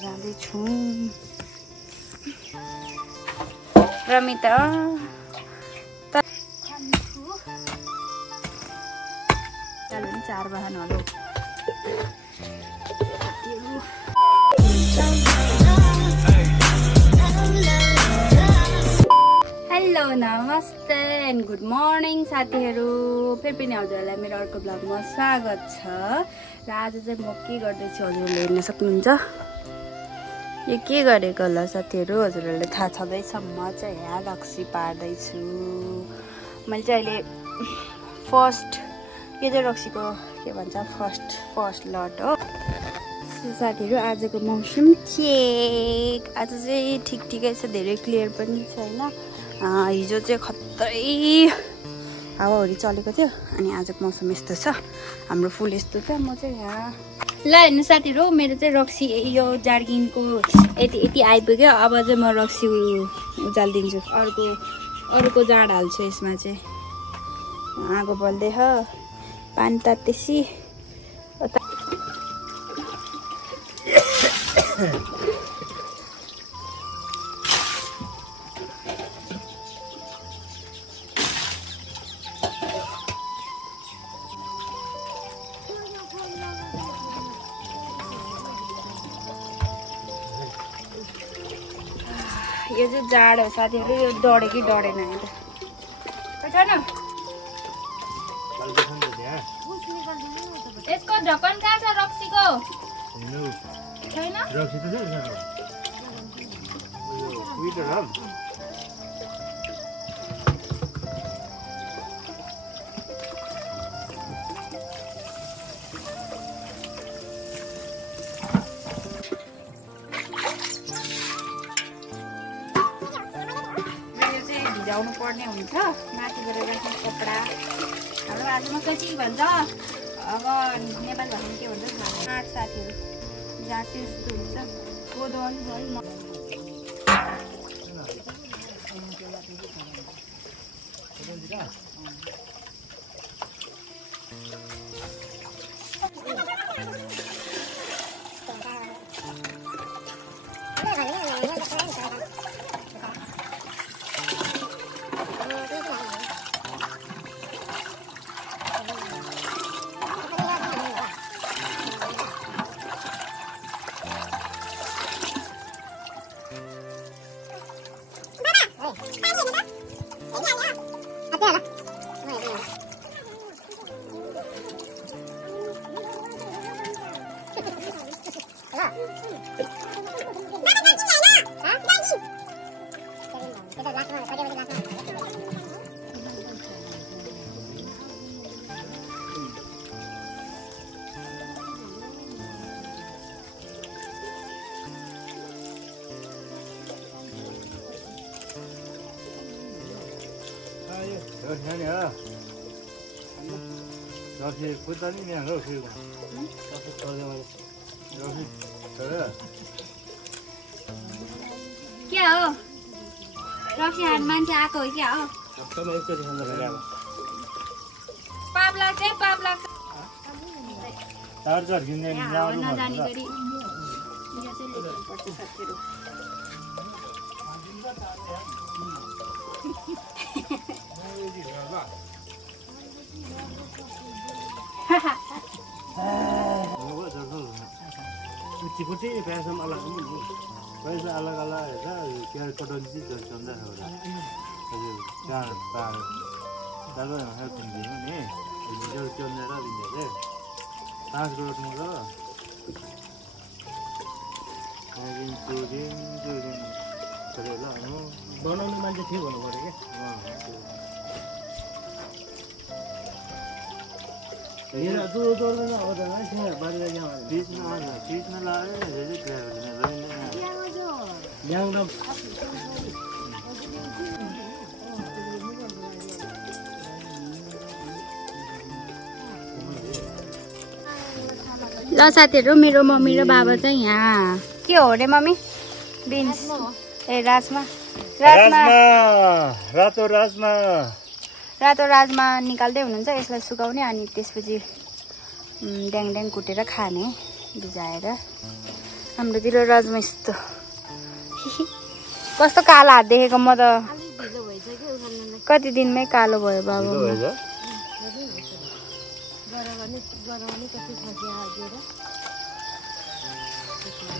जाँदैछु रमिता चलो 4 वाहनहरु हेलो नमस्ते एन्ड गुड मर्निङ साथीहरु फेरि पनि हजुरहरुलाई मेरो अर्को ब्लगमा स्वागत छ र आज चाहिँ म के गर्दै छु हजुरहरुले हेर्न सक्नुहुन्छ यो के गरेको होला साथीहरु हजुरहरुले थाहा छँदैछ म चाहिँ यहाँ रक्सी पार्दै छु मैले चाहिँ अहिले फर्स्ट यो चाहिँ रक्सीको के भन्छ फर्स्ट लट हो साथीहरु आजको मौसम ठिक आज चाहिँ ठिकै छ धेरै क्लियर पनि छैन हिजो चाहिँ खत्रै हावाहुरी चलेको थियो अनि आजको मौसम यस्तो छ हाम्रो फुल यस्तो छ म चाहिँ यहाँ ल हेर्नु साथीहरु मेरो चाहिँ रक्सी यो जार्गिनको यति आइपुग्यो अब चाहिँ म रक्सी उजाल्दिन्छु अर्को जाड हाल्छु यसमा चाहिँ आगो बल्दै ह पानी तातेसी यो चाहिँ जाड हो साथीहरु यो डढे कि डढेन हैन यसको ढक्कन कहाँ छ रक्सीको छैन रक्सी त छैन भिजाउनु पर्ने हुन्छ माथिबाट राख्ने कपडा हाम्रो आजमा कति भन्छ अब नेपाली भाषामा के भन्छ आठ साथीहरु जाति जस्तो हुन्छ कोदो अनि भयो रक्सी खुट्टा नि यहाँ रक्सीको क्या हो रक्सी खान मान्छे आएको हो क्या हो पाप लाग्छ नजानी गरी चिपुटी पैसा अलग पैसा अलग अलग है क्या कटोरी चीज चलता है चार पार दादा है तुम दिन ने जो चलने रहा दिन है 5 करोड़ में का दिन चलेगा नो बनाउने मान्छे थियो भन्नु पर्यो के ये दो में ना होता है क्या बारी लगे हमारे बीच में ला रहे हैं जैसे क्या yang dong ल साथीहरु मेरो मम्मी र बाबा चाहिँ यहाँ के हो रे मम्मी बिन्स ए राजमा रातो राजमा रातो राजमा निकाल्दै हुनुहुन्छ यसलाई सुकाउने अनि त्यसपछि ड्याङ ड्याङ कुटेर खाने भिजाएर हाम्रोतिर राजमा यस्तो कस्तो कालो हात देखेको म त कति दिनमै कालो भयो बाबु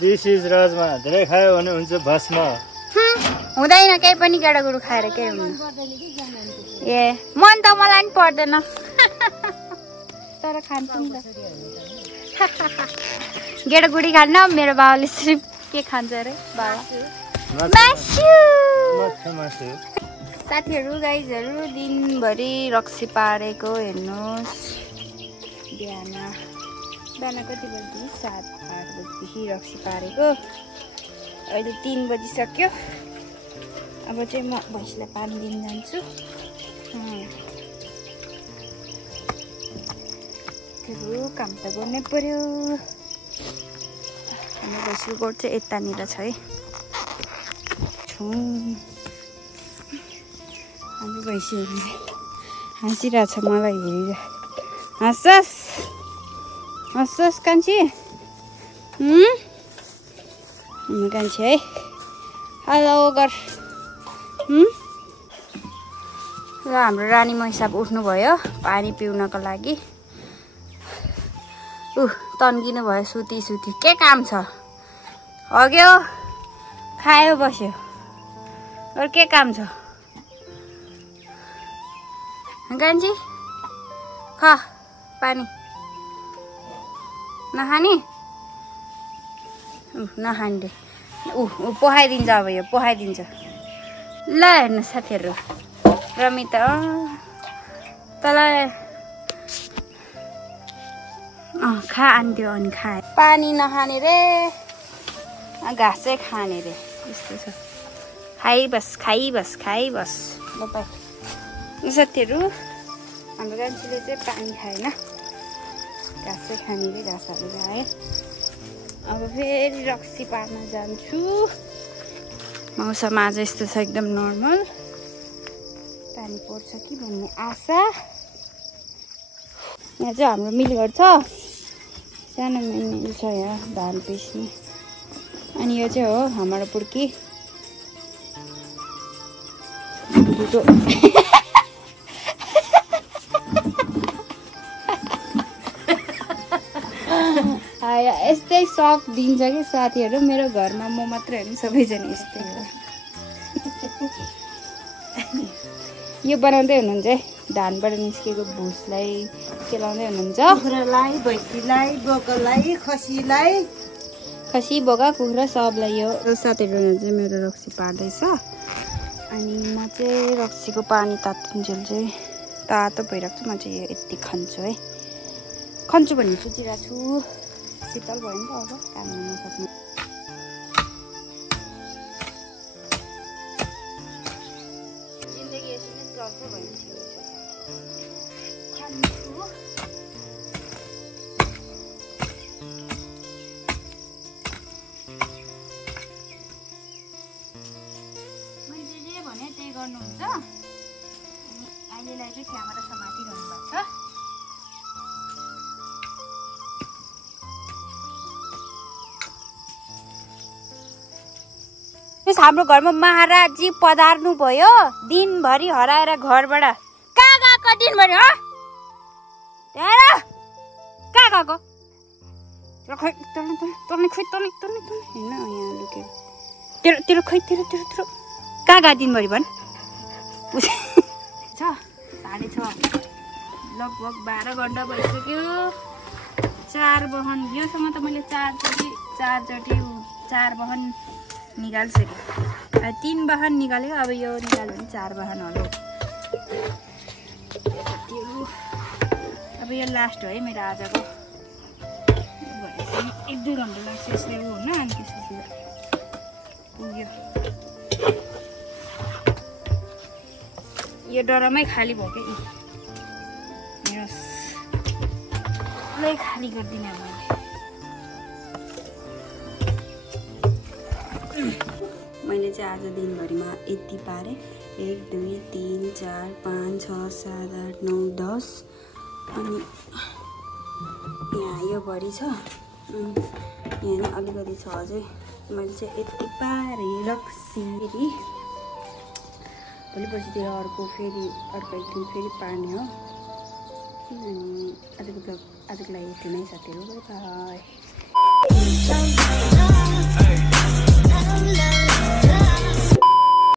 दिस इज राजमा धेरै खायो भने हुन्छ भस्म हुँदैन केही पनि गेडागुडु खाएर केही हुँदैन ए मन त मलाई पनि पर्दैन तर खान्छु नि त गेडागुडी खान्न मेरो बाबाले सिर्फ के खान्छ अरे बाबा मासु साथीहरू गाइजहरू दिनभरि रक्सी पारेको हेर्नुहोस् बिहान कति बजी 7-8 बजीदेखि रक्सी पारेको अहिले 3 बजिसक्यो अब चाहिँ म भैँसीलाई पानी दिन जान्छु काम त गर्नै पर्यो हाम्रो भैँसीको गोठ चाहिँ यतानिर छ है हाम्रो भैँसीहरू हाँसिरहेछ मलाई हेरेर हाँस्छस् कान्छी हाम्रो कान्छी है हेलो गर र हाम्रो रानी महिसाब उठ्नुभयो पानी पिउनको लागि तन्किनु भयो सुती के काम छ हग्यो खायो बस्यो अरू के काम छ कान्छी खा पानी नखाने नखाने पोखाइदिन्छ अब यो पोखाइदिन्छ ल हेर्नु साथीहरू रमिता तँलाई खा आन्थ्यो अनि खाए पानी नखाने रे घाँस चाहिँ खाने रे यस्तो छ खाइबस ल बाई साथीहरू हाम्रो कान्छीले चाहिँ पानी खाएन घाँस चाहिँ खाने रे घाँसहरू खाए अब फेरि रक्सी पार्न जान्छु मौसम आज यस्तो छ एकदम नर्मल पानी पर्छ कि भन्ने आशा यहाँ चाहिँ हाम्रो मिलघर छ सानो मिल छ यहाँ धान पिस्ने अनि यो चाहिँ हो हाम्रो पुर्की यस्तै सक दिन्छ कि साथीहरू मेरो घरमा म मात्रै होइन सबैजना यस्तै हो यो बनाउँदै हुनुहुन्छ है धानबाट निस्केको भुसलाई केलाउँदै हुनुहुन्छ कुखुरालाई भैँसीलाई बोकालाई खसी बोका कुखुरा सबलाई यो साथीहरू चाहिँ मेरो रक्सी पार्दैछ अनि म चाहिँ रक्सीको पानी तात्तिन्जेल चाहिँ तातो भइरहेको छ म चाहिँ यो यति खन्छु है खन्छु भन्ने सोचिरहेको छु शीतल भयो नि त अब काम गर्न सक्नु जिन्दगी यसरी नै चल्छ भने मैले जे भने त्यही गर्नुहुन्छ अनि अहिलेलाई चाहिँ क्यामेरा समातिरहनु भएको छ हाम्रो घरमा महाराजी पधार्नु भयो दिनभरि हराएर घरबाट कहाँ गएको दिनभरि हो कहाँ गएको होइन यहाँ लुकेर तेरो खै तेरो कहाँ गएको दिनभरि भन् 6:30 लगभग 12 घन्टा भइसक्यो 4 बहन योसँग त मैले 4 बहन निकालिसकेँ 3 वाहन निकालेको अब यो निकाल्यो भने 4 वाहन होला अब यो लास्ट हो है मेरो आजको 1-2 घन्टा लाग्छ यसले हुन अनि त्यसपछि पुग्यो यो डरामै खाली भयो कि हेर्नुहोस् खाली गरिदिने मैले चाहिँ आज दिनभरिमा यति पारेँ 1 2 3 4 5 6 7 8 9 10 अनि यहाँ यो भरि छ यहाँ नै अलिकति छ अझै मैले चाहिँ यति पारेँ रक्सी फेरि भोलि पर्सितिर अर्को एक दिन फेरि पार्ने हो अनि आजको लागि यति नै साथीहरु बाइ बाइ